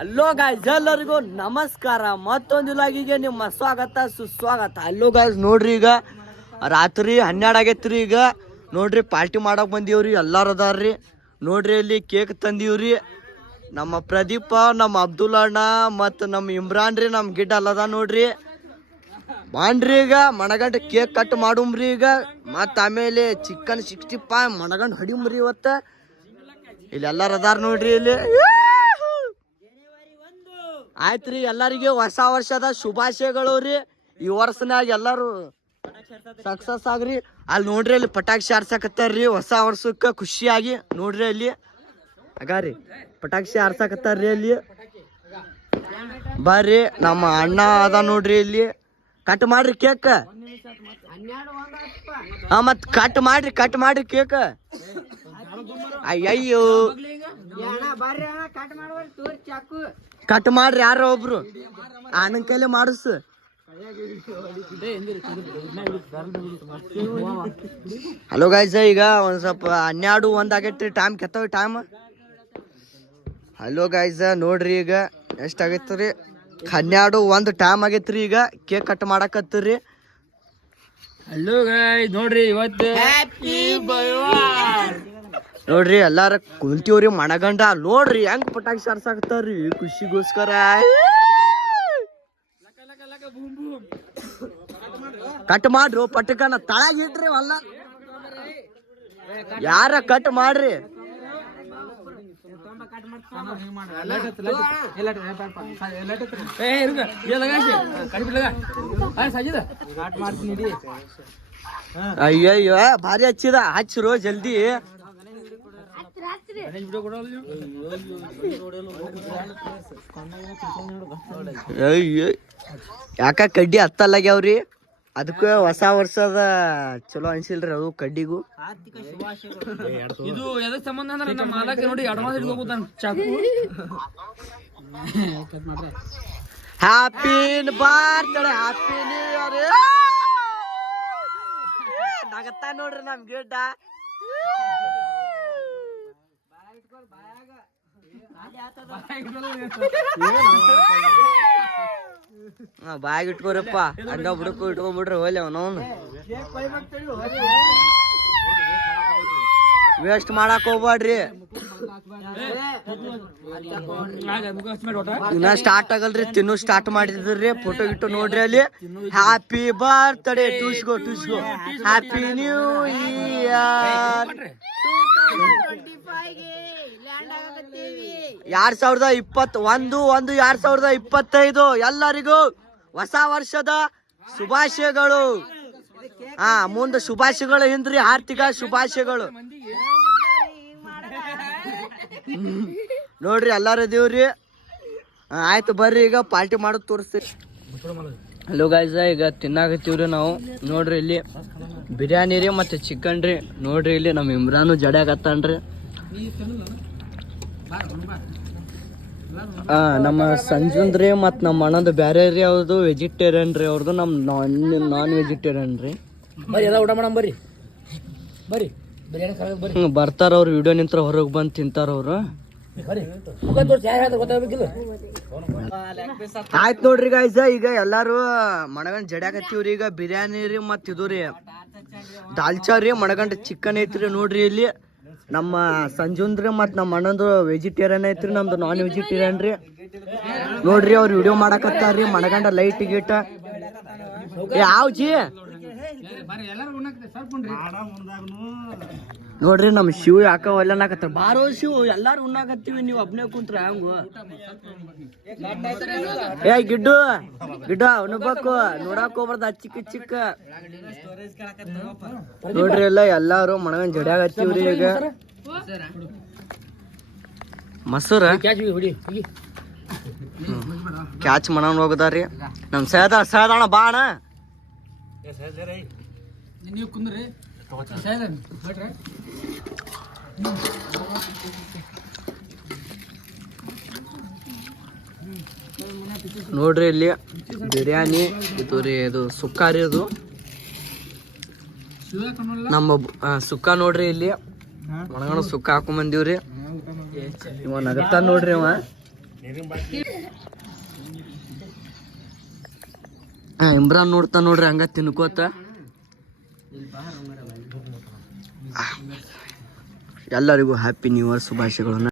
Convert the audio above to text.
Hello guys ಎಲ್ಲರಿಗೂ ನಮಸ್ಕಾರ. ಮತ್ತೊಂದು ಲಾಗಿಗೆ ನಿಮ್ಮ ಸ್ವಾಗತ, ಸುಸ್ವಾಗತ. ಅಲ್ಲೋ ಗಾಯ್ಸ್ ನೋಡ್ರಿ ಈಗ ರಾತ್ರಿ ಹನ್ನೆರಡು ಆಗೈತ್ರಿ ಈಗ. ನೋಡ್ರಿ ಪಾರ್ಟಿ ಮಾಡಕ್ ಬಂದೀವ್ರಿ, ಎಲ್ಲಾರು ಅದಾರ್ರಿ. ನೋಡ್ರಿ, ಇಲ್ಲಿ ಕೇಕ್ ತಂದೀವ್ರಿ. ನಮ್ಮ ಪ್ರದೀಪ, ನಮ್ಮ ಅಬ್ದುಲ್ ಅಣ್ಣ ಮತ್ತು ನಮ್ಮ ಇಮ್ರಾನ್ ರೀ ನಮ್ಮ ಗಿಡ್ಡ ಅಲ್ಲದ ನೋಡ್ರಿ. ಬಾಂಡ್ರಿ ಈಗ, ಮಣಗಂಡ ಕೇಕ್ ಕಟ್ ಮಾಡುಮ್ರಿ ಈಗ. ಮತ್ತು ಆಮೇಲೆ ಚಿಕನ್ ಸಿಕ್ಸ್ಟಿ ಫೈವ್ ಮಣಗಂಡ್ ಹೊಡಿಮ್ರಿ ಇವತ್ತು. ಇಲ್ಲಿ ಎಲ್ಲರೂ ಅದಾರ ನೋಡ್ರಿ ಇಲ್ಲಿ. ಆಯ್ತ್ರಿ, ಎಲ್ಲರಿಗೆ ಹೊಸ ವರ್ಷದ ಶುಭಾಶಯಗಳು ರೀ. ಈ ವರ್ಷನಾಗ ಎಲ್ಲರೂ ಸಕ್ಸಸ್ ಆಗ್ರಿ. ಅಲ್ಲಿ ನೋಡ್ರಿ, ಅಲ್ಲಿ ಪಟಾಕ್ಷಿ ಆರ್ಸಕತ್ತಾರ್ರಿ ಹೊಸ ವರ್ಷಕ್ಕೆ ಖುಷಿಯಾಗಿ. ನೋಡ್ರಿ ಅಲ್ಲಿ. ಅಗಾರಿ ಪಟಾಕ್ಷಿ ಆರ್ಸಕತ್ತಾರ್ರಿ ಅಲ್ಲಿ. ಬರ್ರಿ, ನಮ್ಮ ಅಣ್ಣ ಅದ ನೋಡ್ರಿ ಇಲ್ಲಿ. ಕಟ್ ಮಾಡ್ರಿ ಕೇಕ್ ಹಾ ಮತ್ ಕಟ್ ಮಾಡ್ರಿ ಕಟ್ ಮಾಡ್ರಿ ಕೇಕ್ ಅಯ್ಯಯ್ಯೋ. ಕಟ್ ಮಾಡ್ರಿ ಯಾರೋ ಒಬ್ರು? ಆನಂದ ಕೈಲಿ ಮಾಡಿಸ್. ಹಲೋ ಗಾಯ್ಸ ಈಗ ಒಂದ್ ಸ್ವಲ್ಪ ಹನ್ನೆರಡು ಒಂದ್ ಆಗೈತ್ರಿ ಟೈಮ್ ಕೆತ್ತವ್ ಟೈಮ್ ಹಲೋ ಗಾಯ್ಸ ನೋಡ್ರಿ ಈಗ ಎಷ್ಟ್ ಆಗೈತ್ರಿ? ಹನ್ನೆರಡು ಒಂದ್ ಟೈಮ್ ಆಗೈತ್ರಿ ಈಗ. ಕೇಕ್ ಕಟ್ ಮಾಡಕತ್ತೀರಿ. ಹಲೋ ಗಾಯ್ ನೋಡ್ರಿ ಇವತ್ತು ನೋಡ್ರಿ, ಎಲ್ಲಾರ ಕುಂತೀವ್ರಿ ಮಣಗಂಡ ನೋಡ್ರಿ, ಹೆಂಗ್ ಪಟಾಕಿ ಸಾರ್ಸಾಕ್ತಾರ್ರಿ ಖುಷಿಗೋಸ್ಕರ. ಕಟ್ ಮಾಡ್ರಿ, ಪಟಕನ ತಳಗ ಇಟ್ರಿ ಅಲ್ಲ ಯಾರ ಕಟ್ ಮಾಡ್ರಿ? ಅಯ್ಯಯ್ಯೋ, ಭಾರಿ ಹಚ್ಚಿದ. ಹಚ್ಚರು, ಜಲ್ದಿ ವಿಡಿಯೋ ಕೊಡಲ್ಲ ನೀವು ಅಯ್ಯೋ ಯಾಕ ಕಡ್ಡಿ ಹತ್ತಲ್ಲಾಗ್ಯಾವ್ರಿ ಅದಕ್ಕೆ ಹೊಸ ವರ್ಷದ ಚಲೋ ಅನ್ಸಿಲ್ರಿ ಅದು ಕಡ್ಡಿಗೂ. ಇದು ಎದಕ್ ಸಂಬಂಧ ಅಂದ್ರೆ ನಮ್ಮ ಮಾಲಕ ನೋಡಿ ಅಡ್ವಾನ್ಸ್ ಹಿಡ್ಕೋತಾನ ಚಾಕು. Happy birthday happy new year ನಗತ್ತಾ ನೋಡ್ರಿ ನಮ್ ಗಿಡ್ಡ. ಬಾಯಾಗ ಇಟ್ಕೋರಪ್ಪ ಅಂಡ ಬುಡಕು ಇಟ್ಕೊಂಡ್ಬಿಡ್ರಿ ಹೋಲಿ ಅವನವನು ವೇಸ್ಟ್ ಮಾಡಕ್ ಹೋಗ್ಬೇಡ್ರಿ ಇನ್ನ ಸ್ಟಾರ್ಟ್ ಆಗಲ್ರಿ, ತಿನ್ನು ಸ್ಟಾರ್ಟ್ ಮಾಡಿದ್ರಿ ಫೋಟೋ ಗಿಟ್ಟು ನೋಡ್ರಿ ಅಲ್ಲಿ. ಹ್ಯಾಪಿ ಬರ್ತ್ಡೇ ಟೂಸ್ಗೋ ಟೂಸ್ಗೋ ಹ್ಯಾಪಿ ನ್ಯೂ ಇಯರ್ ಎರಡ್ ಸಾವಿರದ ಇಪ್ಪತ್ ಒಂದು ಒಂದು ಎರಡ್ ಸಾವಿರದ ಇಪ್ಪತ್ತೈದು? ಎಲ್ಲರಿಗೂ ಹೊಸ ವರ್ಷದ ಶುಭಾಶಯಗಳು. ಹಾ, ಮುಂದೆ ಶುಭಾಶಯಗಳು ಹಿಂದ್ರಿ ಆರ್ಥಿಕ ಶುಭಾಶಯಗಳು. ನೋಡ್ರಿ ಎಲ್ಲಾರು ಇದೀವ್ರಿ. ಹಾ, ಆಯ್ತು ಬರ್ರಿ ಈಗ ಪಾರ್ಟಿ ಮಾಡೋದು ತೋರಿಸ್ತೀರಿ. ಹಲೋ ಗಾಯ್ಸ ಈಗ ತಿನ್ನಾಕತ್ತೀವ್ರಿ ನಾವು. ನೋಡ್ರಿ ಇಲ್ಲಿ ಬಿರಿಯಾನಿ ರೀ ಮತ್ತೆ ಚಿಕನ್ ರೀ. ನೋಡ್ರಿ ಇಲ್ಲಿ ನಮ್ಮ ಇಮ್ರಾನು ಜಡ್ಯಾಗತ್ತಾನ್ರಿ ಆ, ನಮ್ಮ ಸಂಜುಂದ್ ರೀ ಮತ್ತು ನಮ್ಮ ಅಣ್ಣಂದು ಬೇರೆ ರೀ ಅವ್ರದ್ದು ವೆಜಿಟೇರಿಯನ್ ರೀ ಅವ್ರದ್ದು ನಮ್ಮ ನಾನ್ ನಾನ್ ವೆಜಿಟೇರಿಯನ್ ರೀ. ಬರ್ರಿ ಎಲ್ಲ ಊಟ ಮಾಡಮ್ ಬರ್ರಿ. ಬರ್ರಿ. ಬರ್ತಾರ ಅವ್ರು ವಿಡಿಯೋ ನಿಂತ್ರ ಹೊರಗೆ ಬಂದು ತಿಂತಾರ ಅವರು. ಆಯ್ತು ನೋಡ್ರಿ ಗಾಯ್ಸ ಈಗ ಎಲ್ಲಾರು ಮಣಗಂಡ್ ಜಡ್ಯಾಕತ್ತೀವ್ರಿ ಈಗ ಬಿರಿಯಾನಿ ರೀ ಮತ್ ಇದು ರೀ ದಾಲ್ಚಾ ರೀ ಮಣಗಂಡ ಚಿಕನ್ ಐತ್ರಿ ನೋಡ್ರಿ ಇಲ್ಲಿ. ನಮ್ಮ ಸಂಜುಂದ್ರಿ ಮತ್ ನಮ್ಮ ಅಣ್ಣಂದು ವೆಜಿಟೇರಿಯನ್ ಐತ್ರಿ ನಮ್ದು ನಾನ್ ವೆಜಿಟೇರಿಯನ್ ರೀ. ನೋಡ್ರಿ ಅವ್ರು ವಿಡಿಯೋ ಮಾಡಕತ್ತಾರ್ರಿ ಮಣಗಂಡ ಲೈಟ್ ಗೀಟ. ಯಾವ ಜಿ. ನೋಡ್ರಿ ನಮ್ ಶಿವ ಯಾಕ ಒಲ್ಲನಾಕತ್ತಾರ ಬಾರೋ ಶಿವ ಎಲ್ಲಾರು ಉಣ್ಣಾಕತ್ತೀವಿ ನೀವು ಒಬ್ನೇ ಕುಂತ್ರ ಹಂಗ? ಏ ಗಿಡ್ಡು ಗಿಡ್ಡ ಉಣ್ಬೇಕು ನೋಡಾಕ್ ಹೋಗ್ಬಾರ್ದ ಚಿಕ್ಕ ಚಿಕ್ಕ ನೋಡ್ರಿ ಎಲ್ಲ ಎಲ್ಲಾರು ಮಣಗನ್ ಜಡ್ಯಾಗತ್ತೀವ್ರಿ ಈಗ. ಮಸೂರ ಕ್ಯಾಚ್ ಹೋಗದಾರ್ರಿ ಮಣನ್ ಹೋಗದಾರಿ ನಮ್ ಸಹದ ಸಹದಣ ಬಾಣ ಅಣ್ಣ. ನೀವು ಕುಂದ್ರಿ. ಬಿಟ್ರೆ ನೋಡ್ರಿ ಇಲ್ಲಿ ಬಿರಿಯಾನಿ ಇದು ರೀ ಇದು ಸುಕ್ಕ ರೀ ಇದು ನಮ್ಮ ಸುಕ್ಕ ನೋಡ್ರಿ ಇಲ್ಲಿ. ಒಣಗಣ ಸುಕ್ಕ ಹಾಕೊಂಡ್ ಬಂದಿವ್ರಿ. ಇವ ನಗತ್ತ ನೋಡ್ರಿ ಅವ ಹಾ ಇಮ್ರಾನ್ ನೋಡ್ತಾ ನೋಡ್ರಿ ಹಂಗ ತಿನ್ಕೋತ. ಎಲ್ಲರಿಗೂ ಹ್ಯಾಪಿ ನ್ಯೂ ಇಯರ್ ಶುಭಾಶಯಗಳನ್ನ.